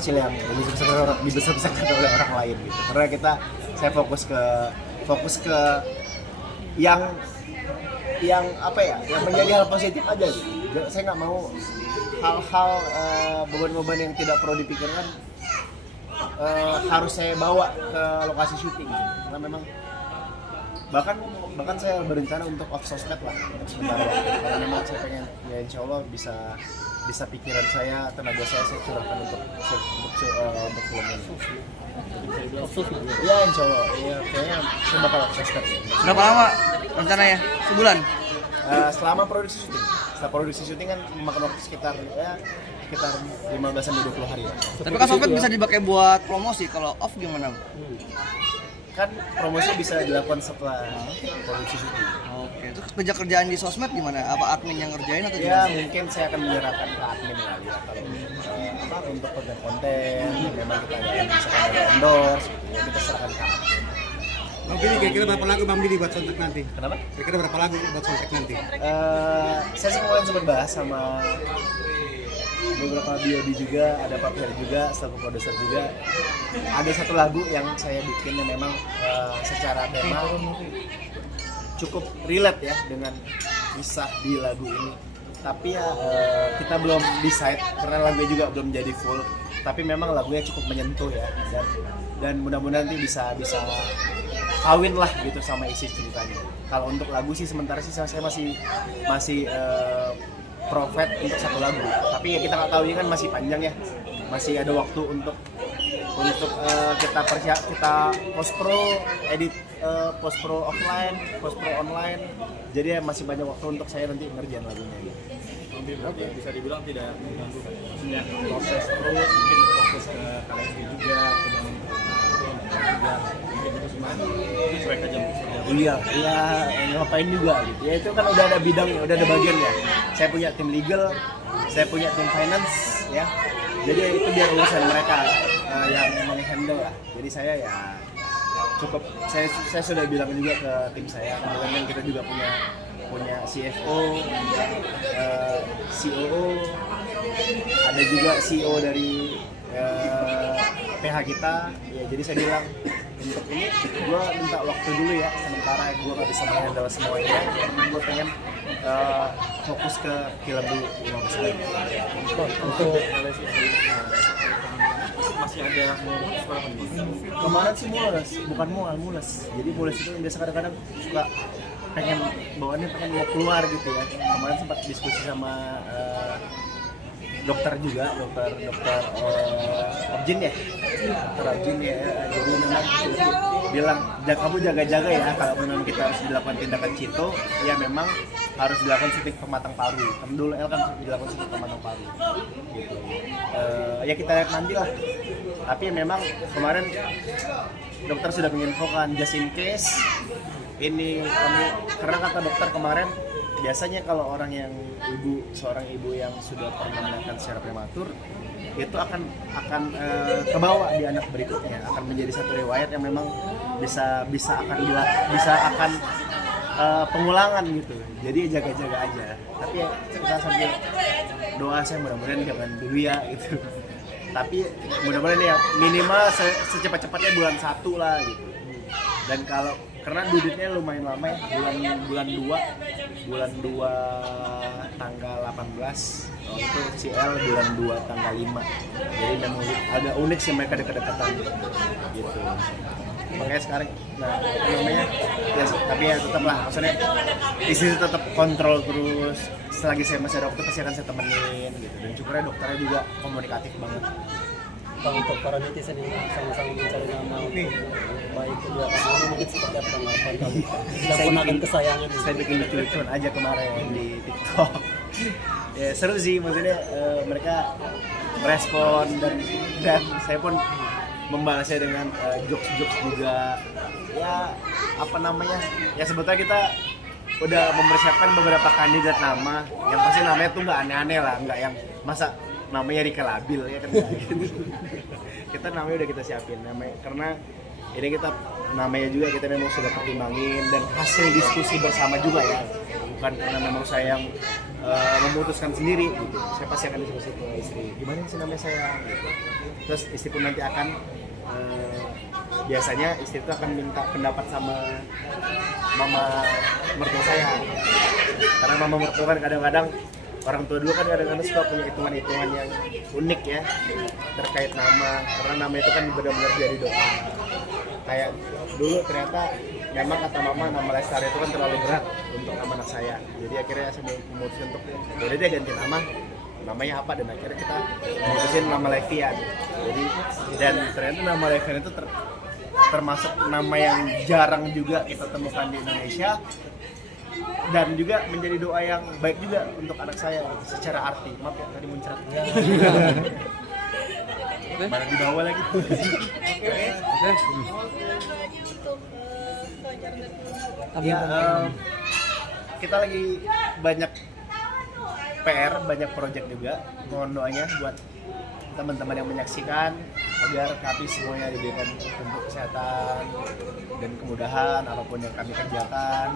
kecil yang dibesar-besarkan oleh orang lain gitu. Karena saya fokus ke yang apa ya, yang menjadi hal positif aja gitu. Saya nggak mau hal-hal beban-beban yang tidak perlu dipikirkan harus saya bawa ke lokasi syuting gitu. Karena memang bahkan saya berencana untuk off sosmed lah untuk sementara waktu. Karena memang saya pengen ya insya Allah bisa pikiran saya, tenaga saya curahkan untuk film ini. Ya insya Allah, ya kayaknya saya bakal off sosmed. Berapa lama rencananya? Sebulan? Selama produksi syuting kan memakan waktu sekitar 15-20 hari ya. Tapi kan sosmed bisa dipakai buat promosi, kalau off gimana? Kan promosi bisa dilakukan setelah produksi syuting. Oke, itu kerjaan di sosmed gimana? Apa admin yang ngerjain atau Ya gimana? mungkin saya akan menyerahkan ke admin kali ya kalau untuk konten memang kita ada endorse, ya kita serahkan ke admin. Bang Billy, kira-kira berapa lagu Bang Billy buat soundtrack nanti? Kenapa? Kira-kira berapa lagu buat soundtrack nanti? Saya sih kemarin sempat bahas sama beberapa BOD juga, ada Pak Ferry juga, selaku produser juga. Ada satu lagu yang saya bikin yang memang secara tema cukup relate ya dengan kisah di lagu ini. Tapi ya kita belum decide karena lagunya juga belum jadi full. Tapi memang lagunya cukup menyentuh ya, dan mudah-mudahan nanti bisa kawin lah gitu sama isi ceritanya. Kalau untuk lagu sih sementara sih saya masih profit untuk satu lagu. Tapi ya kita nggak tahu, ini kan masih panjang ya, masih ada waktu untuk kita post pro, edit post pro offline, post pro online. Jadi ya masih banyak waktu untuk saya nanti ngerjain lagunya gitu. Bisa dibilang tidak mengganggu kan? Ya, proses terus, mungkin fokus ke KSD juga, ke bangun juga, mungkin itu semua cuek aja Iya, ngapain juga gitu. Ya itu kan udah ada bidangnya, udah ada bagiannya. Saya punya tim legal, saya punya tim finance, ya. Jadi itu biar urusan mereka yang menghandle lah. Jadi saya ya cukup, saya sudah bilang juga ke tim saya, kemudian kita juga punya CFO, COO, ada juga CEO dari PH kita. Ya jadi saya bilang untuk ini gue minta waktu dulu ya, sementara gue nggak bisa menghandle semuanya, karena gue pengen fokus ke film dulu 15 menit. untuk masih ada Kemarin sih mules. Jadi mules itu biasa kadang-kadang suka pengen bawaannya mau keluar gitu ya. Kemarin sempat diskusi sama dokter Objin ya. Dokter Objin ya. Jadi memang bilang kamu jaga-jaga ya, kalau memang kita harus dilakukan tindakan cito, ya memang harus dilakukan suntik pematang paru. Kan dulu kan dilakukan suntik pematang paru. Gitu. Ya kita lihat nanti lah. Tapi memang kemarin dokter sudah menginfokan just in case ini kamu, karena kata dokter kemarin biasanya kalau seorang ibu yang sudah pernah melahirkan secara prematur itu akan kebawa di anak berikutnya, akan menjadi satu riwayat yang memang bisa akan pengulangan gitu. Jadi jaga-jaga aja. Tapi ya kita sambil doa, saya mudah-mudahan jangan dulu ya gitu. Tapi mudah-mudahan ya minimal secepat-cepatnya bulan 1 lah gitu. Dan karena duduknya lumayan lama ya, bulan 2 tanggal 18, itu CL bulan 2 tanggal 5. Jadi memang agak unik sih mereka dekat-dekatan gitu. Makanya sekarang namanya ya, tapi ya tetap lah, maksudnya istri tetap kontrol terus. Selagi saya masih ada waktu pasti akan saya temenin gitu. Dan syukurnya dokternya juga komunikatif banget. Bang, untuk para netizen yang sama-sama mencari nama baik itu dia kamu mungkin seperti apa tanggapan kamu? Sudah ponakan kesayangan. Saya bikin lucu-lucuan aja kemarin di TikTok. Ya seru sih, maksudnya mereka respon dan saya pun membalasnya dengan jokes juga. Ya apa namanya? Ya sebetulnya kita udah mempersiapkan beberapa kandidat nama yang pasti namanya tuh nggak aneh-aneh lah, nggak yang masa namanya Rika Labil ya kan gitu. Kita namanya udah kita siapin namanya, karena ini kita namanya juga kita memang sudah pertimbangin dan hasil diskusi bersama juga ya, bukan karena memang saya yang memutuskan sendiri gitu. Saya pasti akan diskusi ke istri, gimana sih namanya saya gitu. Terus istri pun nanti akan biasanya istri itu akan minta pendapat sama mama mertua saya, karena mama mertua kan kadang-kadang orang tua dulu kan kadang-kadang suka punya hitungan-hitungan yang unik ya terkait nama, karena nama itu kan benar-benar jadi doa. Kayak dulu ternyata memang kata mama nama Lestari itu kan terlalu berat untuk nama anak saya, jadi akhirnya saya memutuskan untuk boleh deh ganti namanya apa, dan akhirnya kita memutusin nama Levian. Jadi dan ternyata nama Levian itu termasuk nama yang jarang juga kita temukan di Indonesia, dan juga menjadi doa yang baik juga untuk anak saya secara arti. Maaf ya tadi muncrat. Mana di bawah lagi. Ya, kita lagi banyak PR, banyak project juga. Mohon doanya buat teman-teman yang menyaksikan agar kami semuanya diberikan untuk kesehatan dan kemudahan apapun yang kami kerjakan,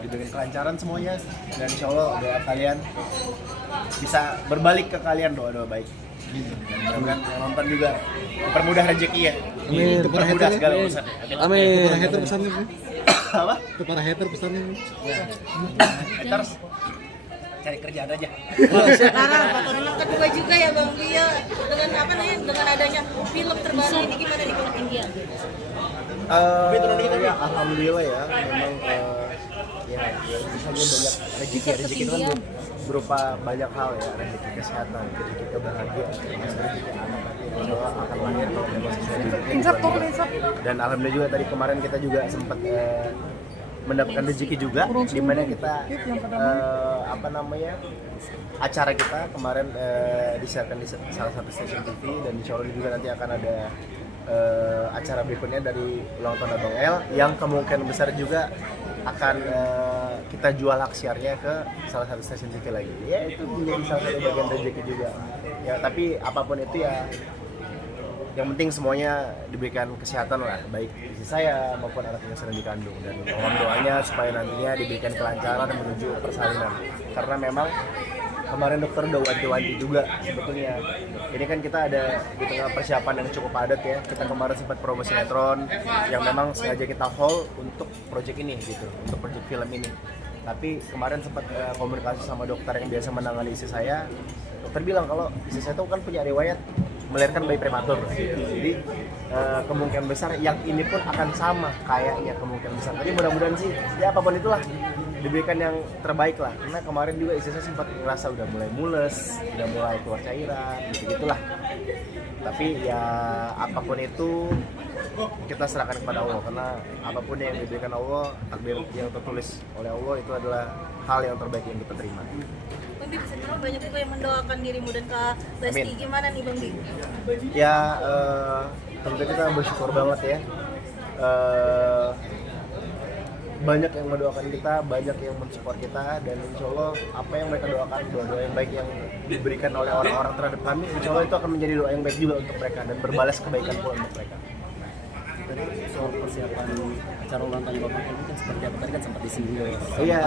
diberikan kelancaran semuanya, dan insya Allah doa kalian bisa berbalik ke kalian, doa-doa baik. Dan mudah-mudahan yang nonton juga mempermudah rezeki ya. Amin. Mempermudah segala urusan. Amin. Para hater pesannya. Apa? Itu para hater pesannya. Haters cari kerjaan aja. Sekarang film kedua juga ya Bang Lia, dengan apa namanya, dengan adanya film terbaru ini gimana nih Bang India? Ya alhamdulillah ya, memang ya misalnya banyak rezeki itu kan berupa banyak hal ya, rezeki kesehatan, rezeki kebahagiaan, rezeki anak nanti insya Allah akan lahir kalau memang sesuai dengan. Dan alhamdulillah juga tadi kemarin kita juga sempat mendapatkan rezeki juga, di mana kita acara kita kemarin disiarkan di salah satu stasiun TV, dan insya Allah juga nanti akan ada acara berikutnya dari ulang tahun Abang L yang kemungkinan besar juga akan kita jual aksiarnya ke salah satu stasiun TV lagi. Ya itu menjadi salah satu bagian rezeki juga. Ya tapi apapun itu ya, yang penting semuanya diberikan kesehatan lah, baik istri saya maupun anak yang sedang dikandung, dan mohon doanya supaya nantinya diberikan kelancaran menuju persalinan. Karena memang kemarin dokter udah wanti-wanti juga sebetulnya. Ini kan kita ada di tengah persiapan yang cukup padat ya. Kita kemarin sempat promo sinetron yang memang sengaja kita hold untuk project ini gitu, untuk project film ini. Tapi kemarin sempat komunikasi sama dokter yang biasa menangani istri saya. Dokter bilang kalau istri saya tuh kan punya riwayat melahirkan bayi prematur gitu. Jadi kemungkinan besar yang ini pun akan sama kayaknya, kemungkinan besar. Jadi mudah-mudahan sih ya apapun itulah diberikan yang terbaik lah. Karena kemarin juga istri saya sempat ngerasa udah mulai mules, udah mulai keluar cairan gitu-gitulah. Tapi ya apapun itu kita serahkan kepada Allah, karena apapun yang diberikan Allah, takdir yang tertulis oleh Allah itu adalah hal yang terbaik yang kita terima. Bang Bi, sebenarnya banyak juga yang mendoakan dirimu dan Kak Lesti. Amin. Gimana nih Bang Bi? Ya tentu kita bersyukur banget ya. Banyak yang mendoakan kita, banyak yang mensupport kita, dan insya Allah apa yang mereka doakan, doa-doa yang baik yang diberikan oleh orang-orang terhadap kami, insya Allah itu akan menjadi doa yang baik juga untuk mereka dan berbalas kebaikan pula untuk mereka. Tadi soal persiapan acara ulang tahun Bapak ini kan seperti apa? Tadi kan sempat disinggung. Iya,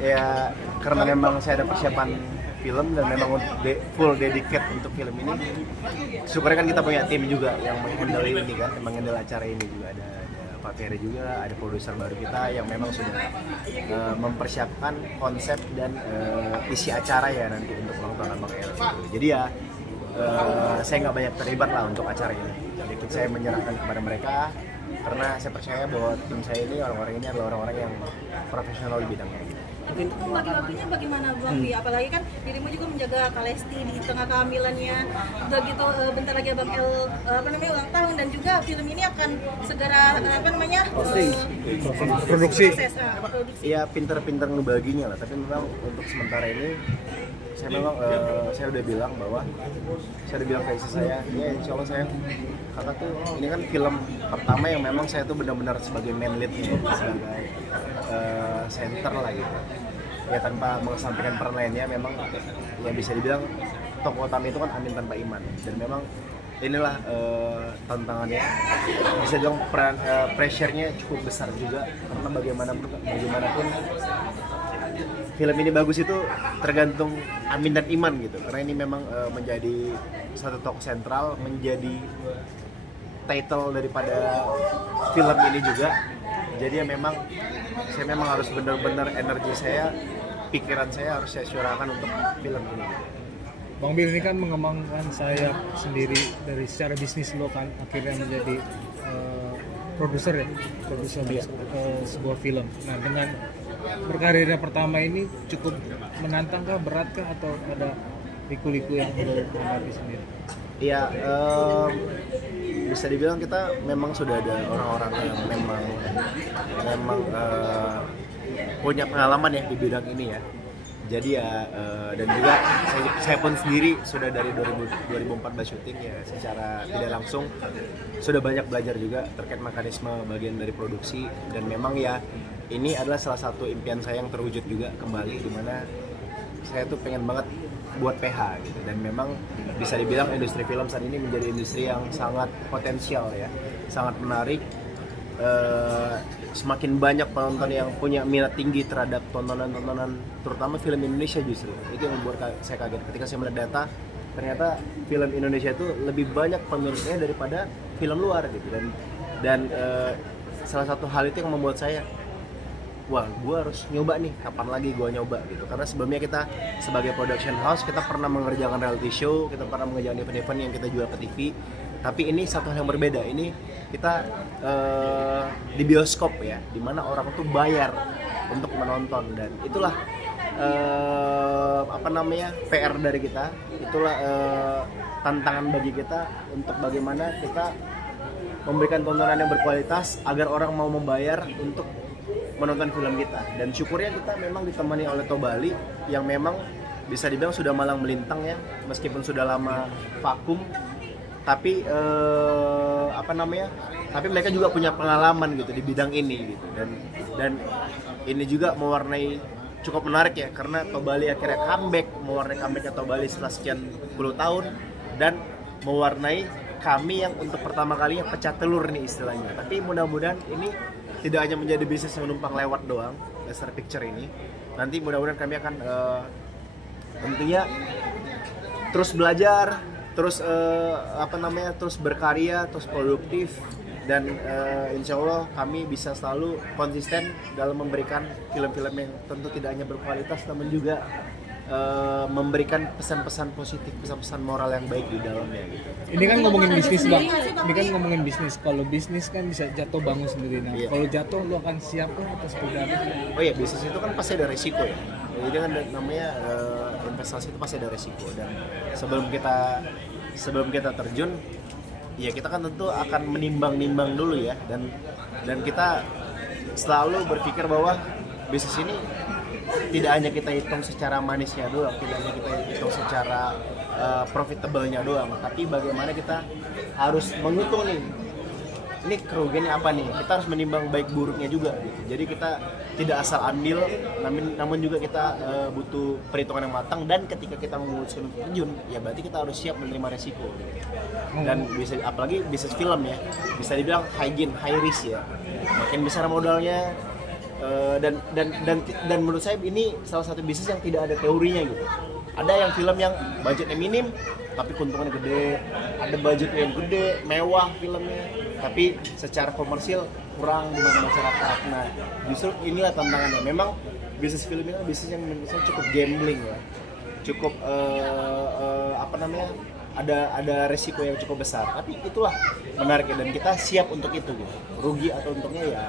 ya karena memang saya ada persiapan film dan memang full dedicate untuk film ini. Syukurnya kan kita punya tim juga yang menghandle ini kan, yang menghandle acara ini juga ada Pak Ferry juga, ada produser baru kita yang memang sudah mempersiapkan konsep dan isi acara ya nanti untuk ulang tahun Abang El. Jadi ya saya nggak banyak terlibat lah untuk acara ini. Jadi saya menyerahkan kepada mereka karena saya percaya bahwa tim saya ini orang-orang ini adalah orang-orang yang profesional di bidangnya. Bagi-baginya bagaimana Bang Bi? Apalagi kan dirimu juga menjaga Kak Lesti di tengah kehamilannya. Udah gitu bentar lagi Abang El ulang tahun, dan juga film ini akan segera Produksi. Iya, pinter-pinter ngebaginya lah, tapi memang untuk sementara ini saya memang saya udah bilang ke istri saya, ya insya Allah saya, kakak tuh ini kan film pertama yang memang saya tuh benar-benar sebagai main lead gitu, sebagai center lah gitu. Ya tanpa mengesampingkan peran lainnya, memang ya bisa dibilang tokoh utama itu kan Amin tanpa iman, dan memang inilah tantangannya, bisa dibilang pressure-nya cukup besar juga, karena bagaimanapun film ini bagus itu tergantung Amin dan Iman gitu, karena ini memang menjadi satu tokoh sentral, menjadi title daripada film ini juga. Jadi ya memang saya memang harus benar-benar energi saya, pikiran saya harus saya syurahkan untuk film ini. Bang Bil ini kan mengembangkan sayap sendiri dari secara bisnis lo kan, akhirnya menjadi produser sebuah film. Nah, dengan berkarirnya pertama ini cukup menantangkah, beratkah, atau ada liku-liku yang perlu dihadapi sendiri? Iya, bisa dibilang kita memang sudah ada orang-orang yang memang punya pengalaman ya di bidang ini ya. Jadi ya dan juga saya pun sendiri sudah dari 2014 syuting ya, secara tidak langsung sudah banyak belajar juga terkait mekanisme bagian dari produksi, dan memang ya ini adalah salah satu impian saya yang terwujud juga kembali, di mana saya tuh pengen banget buat PH gitu, dan memang bisa dibilang industri film saat ini menjadi industri yang sangat potensial ya, sangat menarik. Semakin banyak penonton yang punya minat tinggi terhadap tontonan terutama film Indonesia, justru itu yang membuat saya kaget ketika saya melihat data, ternyata film Indonesia itu lebih banyak peminatnya daripada film luar gitu, dan salah satu hal itu yang membuat saya, wah, gue harus nyoba nih, kapan lagi gue nyoba gitu. Karena sebelumnya kita sebagai production house, kita pernah mengerjakan reality show, kita pernah mengerjakan event-event yang kita jual ke TV. Tapi ini satu hal yang berbeda, ini kita di bioskop ya, dimana orang tuh bayar untuk menonton, dan itulah PR dari kita, itulah tantangan bagi kita untuk bagaimana kita memberikan tontonan yang berkualitas agar orang mau membayar untuk menonton film kita. Dan syukurnya kita memang ditemani oleh Tobali yang memang bisa dibilang sudah malang melintang ya, meskipun sudah lama vakum, tapi tapi mereka juga punya pengalaman gitu di bidang ini gitu, dan ini juga mewarnai cukup menarik ya, karena Tobali akhirnya comebacknya Tobali setelah sekian puluh tahun, dan mewarnai kami yang untuk pertama kalinya pecah telur nih istilahnya. Tapi mudah-mudahan ini tidak hanya menjadi bisnis yang menumpang lewat doang, Lester Picture ini. Nanti mudah-mudahan kami akan tentunya terus belajar, terus terus berkarya, terus produktif, dan insya Allah kami bisa selalu konsisten dalam memberikan film-film yang tentu tidak hanya berkualitas, namun juga memberikan pesan-pesan positif, pesan-pesan moral yang baik di dalamnya gitu. Ini kan ngomongin bisnis Bang, ini kan ngomongin bisnis. Kalau bisnis kan bisa jatuh bangun sendiri. Nah, kalau jatuh lu akan siap atau seperti apa? Oh iya, bisnis itu kan pasti ada resiko ya. Jadi kan namanya investasi itu pasti ada resiko, dan sebelum kita terjun, ya kita kan tentu akan menimbang-nimbang dulu ya, dan kita selalu berpikir bahwa bisnis ini tidak hanya kita hitung secara manisnya doang, tidak hanya kita hitung secara profitable-nya doang, tapi bagaimana kita harus menghitung nih, ini kerugiannya apa nih, kita harus menimbang baik buruknya juga gitu. Jadi kita tidak asal ambil, namun juga kita butuh perhitungan yang matang, dan ketika kita memutuskan untuk terjun, ya berarti kita harus siap menerima resiko gitu. Dan apalagi bisnis film ya, bisa dibilang high risk ya, makin besar modalnya. Dan menurut saya ini salah satu bisnis yang tidak ada teorinya gitu. Ada yang film yang budgetnya minim tapi keuntungannya gede, ada budgetnya yang gede, mewah filmnya, tapi secara komersil kurang di mata masyarakat. Nah, justru inilah tantangannya. Memang bisnis film ini bisnis yang menurut saya cukup gambling ya, cukup ada resiko yang cukup besar, tapi itulah menariknya, dan kita siap untuk itu gitu. Rugi atau untungnya ya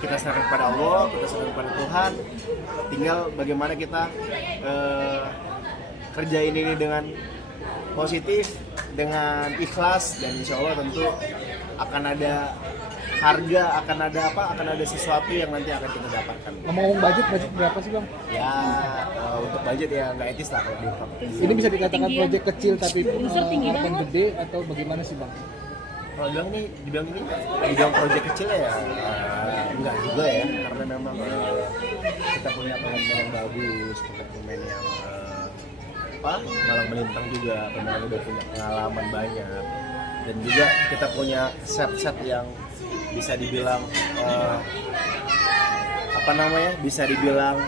kita serahkan kepada Allah, kita serahkan kepada Tuhan. Tinggal bagaimana kita kerjain ini dengan positif, dengan ikhlas, dan insya Allah tentu akan ada harga, akan ada sesuatu yang nanti akan kita dapatkan. Ngomong budget berapa sih Bang? Ya untuk budget ya nggak etis lah kalau diungkap. Ini bisa dikatakan Tinggi, proyek kecil tapi tinggi harapan banget. gede, atau bagaimana sih Bang? Kalau dibilang proyek kecil ya enggak juga ya, karena memang kita punya pemain yang bagus, pemain yang malang melintang juga, pemain udah punya pengalaman banyak, dan juga kita punya set yang bisa dibilang bisa dibilang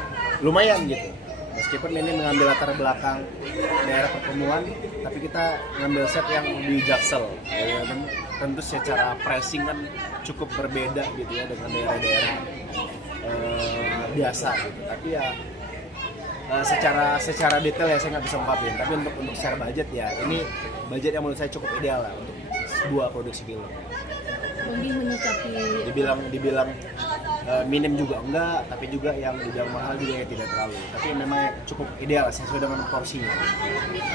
lumayan gitu. Meskipun ini mengambil latar belakang daerah pertemuan, tapi kita ngambil set yang di Jaksel. Ya, dan tentu secara pricing kan cukup berbeda gitu ya dengan daerah-daerah biasa gitu. Tapi ya secara detail ya saya nggak bisa ungkapin. Tapi untuk secara budget ya ini budget yang menurut saya cukup ideal lah untuk sebuah produksi film. Bang menyikapi Dibilang minim juga enggak, tapi juga yang dibilang mahal juga ya tidak terlalu. Tapi memang cukup ideal sesuai dengan porsinya.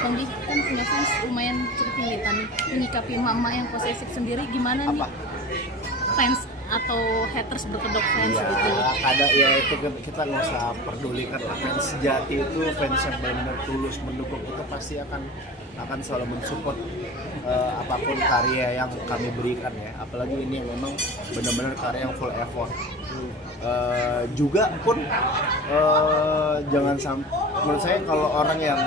Bang Di kan punya fans lumayan cukup militan, menyikapi mama yang posesif sendiri gimana nih? Apa? Fans atau haters berkedok fans Ya, gitu. ada ya itu kita nggak usah pedulikan lah. Fans sejati itu fans yang benar-benar tulus mendukung itu pasti akan selalu mensupport apapun karya yang kami berikan ya. Apalagi ini yang memang benar-benar karya yang full effort. Juga pun jangan sampai, menurut saya kalau orang yang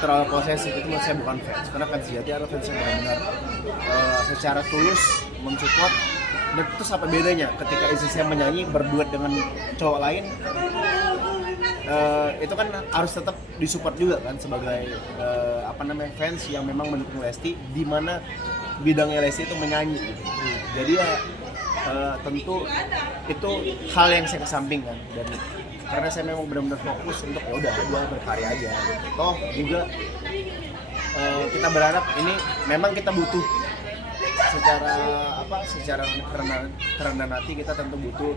terlalu posesif itu menurut saya bukan fans, karena fans sejati adalah fans yang benar-benar secara tulus mensupport. Dan itu apa bedanya ketika istri saya menyanyi berduet dengan cowok lain, itu kan harus tetap disupport juga kan sebagai fans yang memang mendukung Lesti, di mana bidangnya Lesti itu menyanyi gitu. Jadi ya tentu itu hal yang saya kesampingkan, dan karena saya memang benar-benar fokus untuk ya udah gua berkarya aja. Toh juga kita berharap ini memang kita butuh secara kerendahan hati kita tentu butuh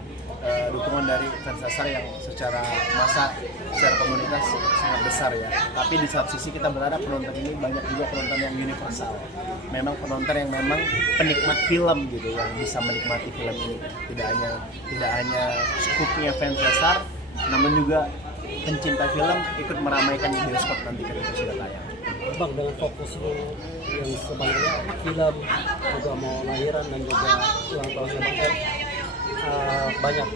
dukungan dari fans dasar yang secara massa, secara komunitas sangat besar ya. Tapi di satu sisi kita berharap penonton ini banyak juga penonton yang universal. Memang penonton yang memang penikmat film gitu, yang bisa menikmati film ini. Tidak hanya skupnya fans dasar, namun juga pencinta film ikut meramaikan di bioskop nanti ketika sudah tayang. Bang, dengan fokus lu yang sebenarnya film juga mau lahiran dan juga ulang tahunnya Bang, banyak